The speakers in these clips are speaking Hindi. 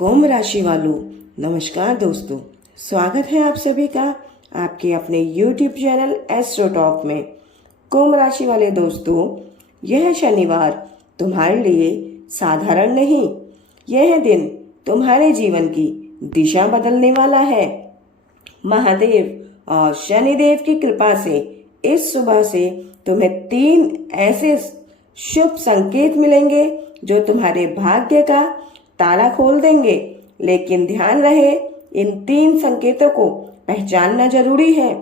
कुंभ राशि वालों, नमस्कार दोस्तों। स्वागत है आप सभी का आपके अपने YouTube चैनल एस्ट्रो टॉक में। कुंभ राशि वाले दोस्तों, यह शनिवार तुम्हारे लिए साधारण नहीं, यह दिन तुम्हारे जीवन की दिशा बदलने वाला है। महादेव और शनिदेव की कृपा से इस सुबह से तुम्हें 3 ऐसे शुभ संकेत मिलेंगे जो तुम्हारे भाग्य का ताला खोल देंगे। लेकिन ध्यान रहे, इन 3 संकेतों को पहचानना जरूरी है,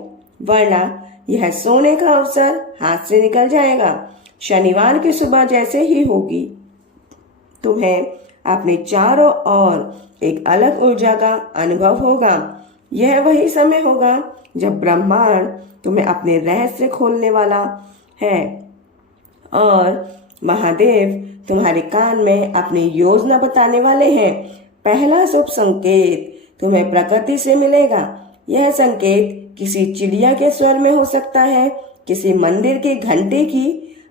वरना यह सोने का अवसर हाथ से निकल जाएगा। शनिवार की सुबह जैसे ही होगी, तुम्हें अपने चारों ओर एक अलग ऊर्जा का अनुभव होगा। यह वही समय होगा जब ब्रह्मांड तुम्हें अपने रहस्य खोलने वाला है और महादेव तुम्हारे कान में अपनी योजना बताने वाले हैं। पहला शुभ संकेत तुम्हें प्रकृति से मिलेगा। यह संकेत किसी चिड़िया के स्वर में हो सकता है, किसी मंदिर की घंटे की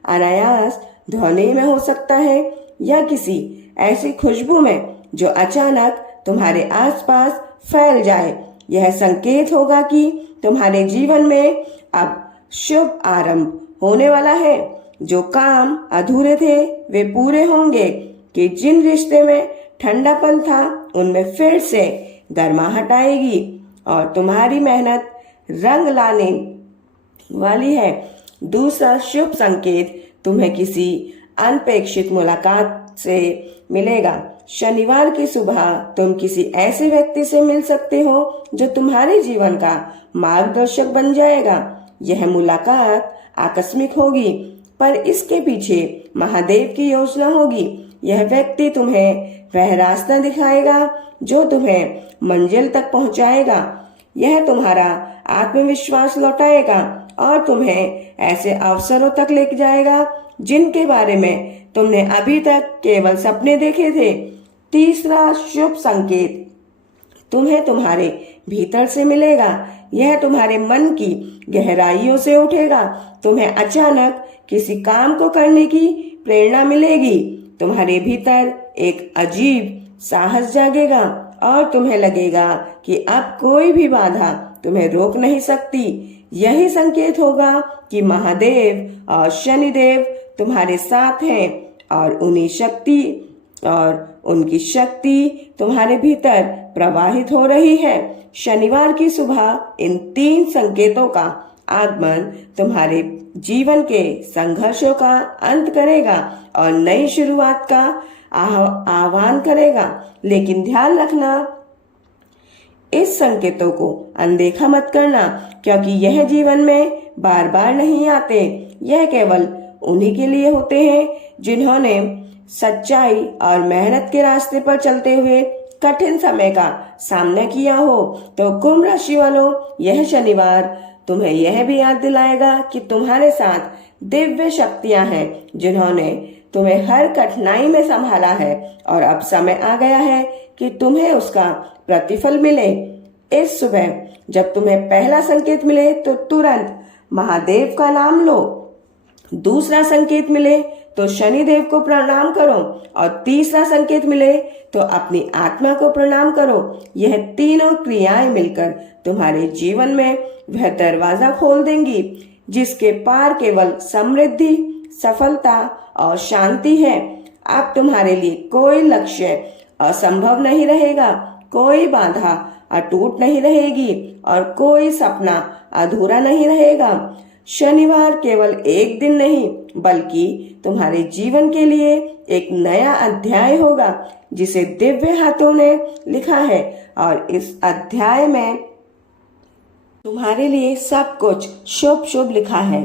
अनायास ध्वनि में हो सकता है, या किसी ऐसी खुशबू में जो अचानक तुम्हारे आसपास फैल जाए। यह संकेत होगा कि तुम्हारे जीवन में अब शुभ आरंभ होने वाला है। जो काम अधूरे थे वे पूरे होंगे, कि जिन रिश्ते में ठंडापन था उनमें फिर से गर्माहट आएगी और तुम्हारी मेहनत रंग लाने वाली है। दूसरा शुभ संकेत तुम्हें किसी अनपेक्षित मुलाकात से मिलेगा। शनिवार की सुबह तुम किसी ऐसे व्यक्ति से मिल सकते हो जो तुम्हारे जीवन का मार्गदर्शक बन जाएगा। यह मुलाकात आकस्मिक होगी, पर इसके पीछे महादेव की योजना होगी। यह व्यक्ति तुम्हें वह रास्ता दिखाएगा जो तुम्हें मंजिल तक पहुंचाएगा। यह तुम्हारा आत्मविश्वास लौटाएगा और तुम्हें ऐसे अवसरों तक लेके जाएगा जिनके बारे में तुमने अभी तक केवल सपने देखे थे। तीसरा शुभ संकेत तुम्हें तुम्हारे भीतर से मिलेगा। यह तुम्हारे मन की गहराइयों से उठेगा। तुम्हें अचानक किसी काम को करने की प्रेरणा मिलेगी। तुम्हारे भीतर एक अजीब साहस जागेगा और तुम्हें लगेगा कि अब कोई भी बाधा तुम्हें रोक नहीं सकती। यही संकेत होगा कि महादेव और शनिदेव तुम्हारे साथ हैं और उनकी शक्ति तुम्हारे भीतर प्रवाहित हो रही है। शनिवार की सुबह इन 3 संकेतों का आगमन तुम्हारे जीवन के संघर्षों का अंत करेगा और नई शुरुआत का आह्वान करेगा। लेकिन ध्यान रखना, इस संकेतों को अनदेखा मत करना, क्योंकि यह जीवन में बार बार नहीं आते। यह केवल उन्हीं के लिए होते हैं जिन्होंने सच्चाई और मेहनत के रास्ते पर चलते हुए कठिन समय का सामना किया हो। तो कुंभ राशि वालों, यह शनिवार तुम्हें यह भी याद दिलाएगा कि तुम्हारे साथ दिव्य शक्तियां हैं जिन्होंने तुम्हें हर कठिनाई में संभाला है और अब समय आ गया है कि तुम्हें उसका प्रतिफल मिले। इस सुबह जब तुम्हें पहला संकेत मिले तो तुरंत महादेव का नाम लो। दूसरा संकेत मिले तो शनिदेव को प्रणाम करो और तीसरा संकेत मिले तो अपनी आत्मा को प्रणाम करो। यह तीनों क्रियाएं मिलकर तुम्हारे जीवन में वह दरवाजा खोल देंगी जिसके पार केवल समृद्धि, सफलता और शांति है। अब तुम्हारे लिए कोई लक्ष्य असंभव नहीं रहेगा, कोई बाधा अटूट नहीं रहेगी और कोई सपना अधूरा नहीं रहेगा। शनिवार केवल एक दिन नहीं, बल्कि तुम्हारे जीवन के लिए एक नया अध्याय होगा जिसे दिव्य हाथों ने लिखा है और इस अध्याय में तुम्हारे लिए सब कुछ शुभ शुभ लिखा है।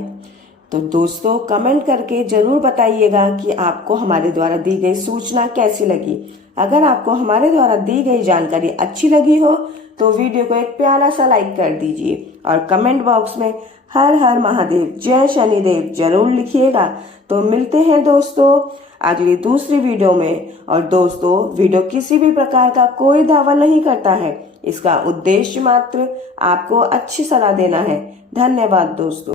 तो दोस्तों, कमेंट करके जरूर बताइएगा कि आपको हमारे द्वारा दी गई सूचना कैसी लगी। अगर आपको हमारे द्वारा दी गई जानकारी अच्छी लगी हो तो वीडियो को एक प्यारा सा लाइक कर दीजिए और कमेंट बॉक्स में हर हर महादेव, जय शनिदेव जरूर लिखिएगा। तो मिलते हैं दोस्तों अगली दूसरी वीडियो में। और दोस्तों, वीडियो किसी भी प्रकार का कोई दावा नहीं करता है, इसका उद्देश्य मात्र आपको अच्छी सलाह देना है। धन्यवाद दोस्तों।